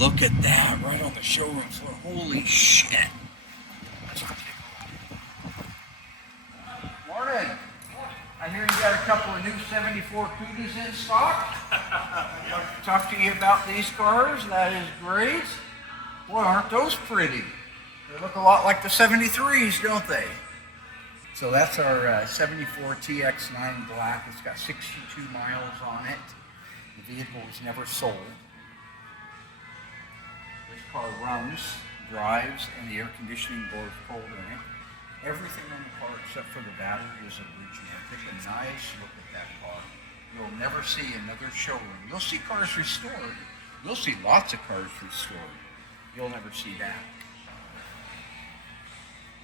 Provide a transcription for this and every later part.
Look at that, right on the showroom floor. Holy shit. Morning. I hear you got a couple of new 74 Cudas in stock. I'd like to talk to you about these cars. That is great. Boy, aren't those pretty? They look a lot like the 73s, don't they? So that's our 74 TX9 Black. It's got 62 miles on it. The vehicle was never sold. This car runs, drives, and the air conditioning blows cold in it. Everything on the car except for the battery is original. Take a nice look at that car. You'll never see another showroom. You'll see cars restored. You'll see lots of cars restored. You'll never see that.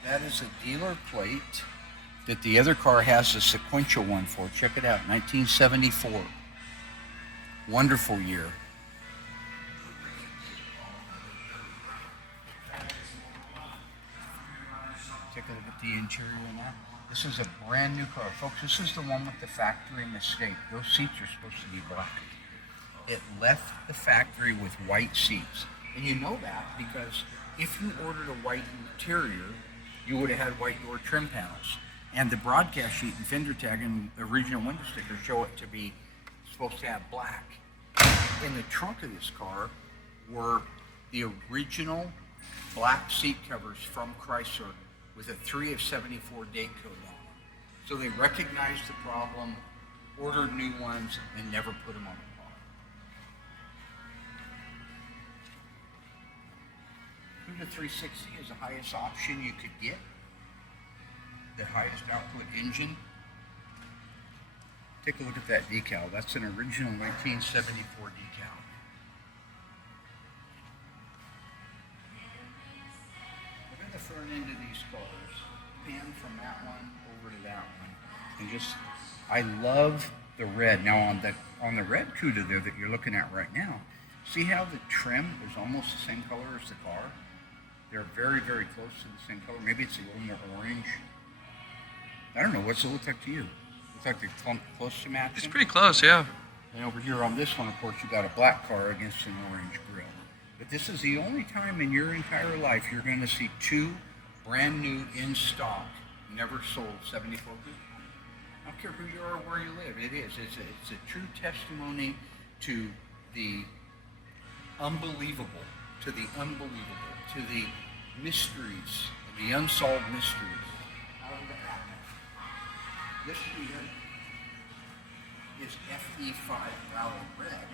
That is a dealer plate that the other car has a sequential one for. Check it out, 1974. Wonderful year. Take a look at the interior on that. This is a brand new car. Folks, this is the one with the factory mistake. Those seats are supposed to be black. It left the factory with white seats. And you know that because if you ordered a white interior, you would have had white door trim panels. And the broadcast sheet and fender tag and the original window sticker show it to be supposed to have black. In the trunk of this car were the original black seat covers from Chrysler with a 3 of 74 date code on them. So they recognized the problem, ordered new ones, and never put them on the car. Cuda 360 is the highest option you could get. The highest output engine. Take a look at that decal. That's an original 1974 decal. Look at the front end of these cars. Pan from that one over to that one. And just, I love the red. Now on the red Cuda there that you're looking at right now, see how the trim is almost the same color as the car? They're very, very close to the same color. Maybe it's a little more orange. I don't know, what's it look like to you? Looks like they're close to matching? It's pretty close, yeah. And over here on this one, of course, you got a black car against an orange grille. But this is the only time in your entire life you're going to see two brand new in stock, never sold 74 Cuda. I don't care who you are or where you live, it is. It's a true testimony to the unbelievable, to the mysteries, the unsolved mysteries. This Cuda is FE5 valid red.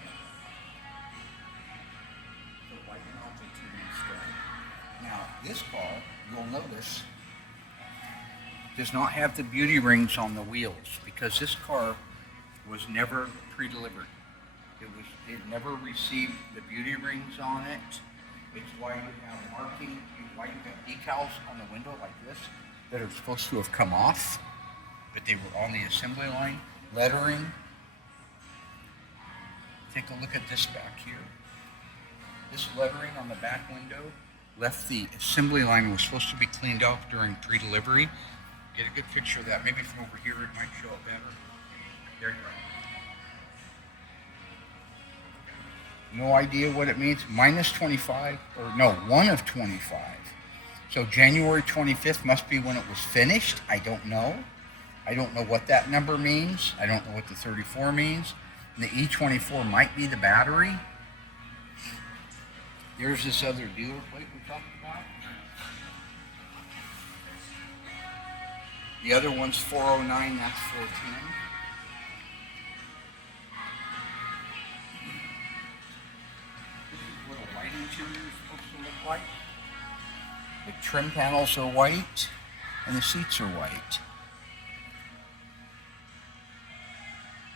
The white altitude instead. Now, this car, you'll notice, does not have the beauty rings on the wheels because this car was never pre-delivered. It never received the beauty rings on it. It's why you have marking, why you have decals on the window like this that are supposed to have come off, but they were on the assembly line. Lettering. Take a look at this back here. This lettering on the back window left the assembly line, was supposed to be cleaned up during pre-delivery. Get a good picture of that. Maybe from over here it might show up better. There you go. No idea what it means. Minus 25, or no, 1 of 25. So January 25th must be when it was finished. I don't know. I don't know what that number means. I don't know what the 34 means. And the E24 might be the battery. There's this other dealer plate we talked about. The other one's 409, that's 410. This is what a white interior is supposed to look like. The trim panels are white, and the seats are white.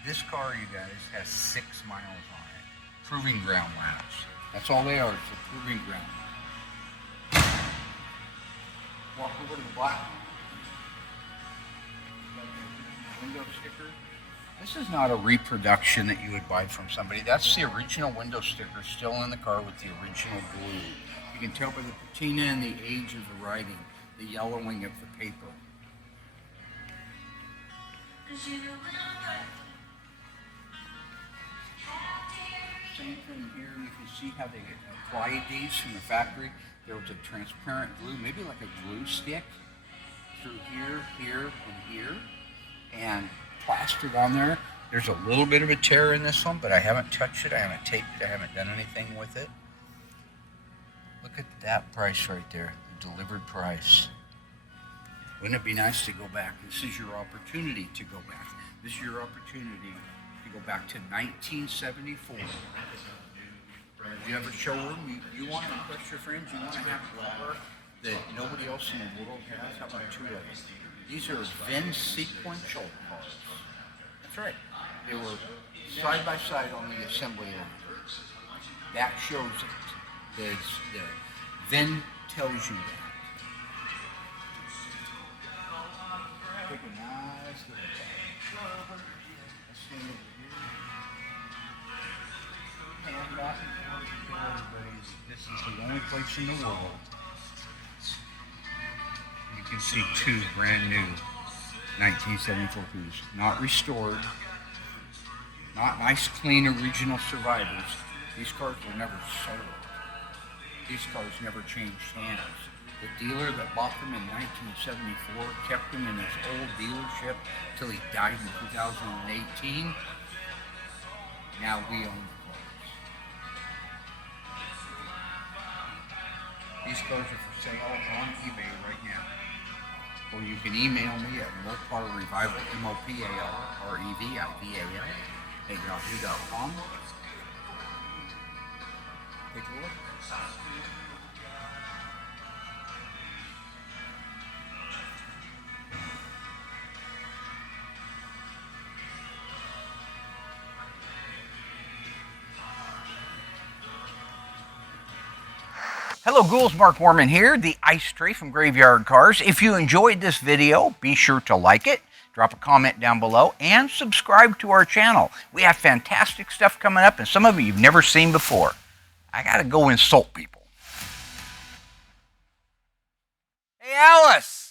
This car, you guys, has 6 miles on it. Proving ground laps. That's all they are, it's a proving ground. Walk over to the black window sticker. This is not a reproduction that you would buy from somebody. That's the original window sticker still in the car with the original glue. You can tell by the patina and the age of the writing, the yellowing of the paper. Same thing here, you can see how they applied these from the factory? There was a transparent glue, maybe like a glue stick, through here, here, and here, and plastered on there. There's a little bit of a tear in this one, but I haven't touched it, I haven't taped it, I haven't done anything with it. Look at that price right there, the delivered price. Wouldn't it be nice to go back? This is your opportunity to go back. This is your opportunity to go back to 1974. If you have a showroom, you want to impress your friends, you want to have flour that nobody else in the world has. How about two of them? These are VIN sequential cars. That's right. They were side by side on the assembly line. That shows it. The VIN tells you that. Take a nice look at that. Let's stand over here. Hand back and forth to show everybody this is the only place in the world. You can see two brand new 1974 Cudas. Not restored. Not nice, clean, original survivors. These cars were never sold. These cars never changed hands. The dealer that bought them in 1974 kept them in his old dealership till he died in 2018. Now we own the cars. These cars are for sale on eBay right now. Or you can email me at moparrevival, MOPARREVIVAL, at yahoo.com. Take a look. Hello ghouls, Mark Warman here, the Ice Tray from Graveyard Carz. If you enjoyed this video, be sure to like it, drop a comment down below, and subscribe to our channel. We have fantastic stuff coming up, and some of it you've never seen before. I gotta go insult people. Hey Alice!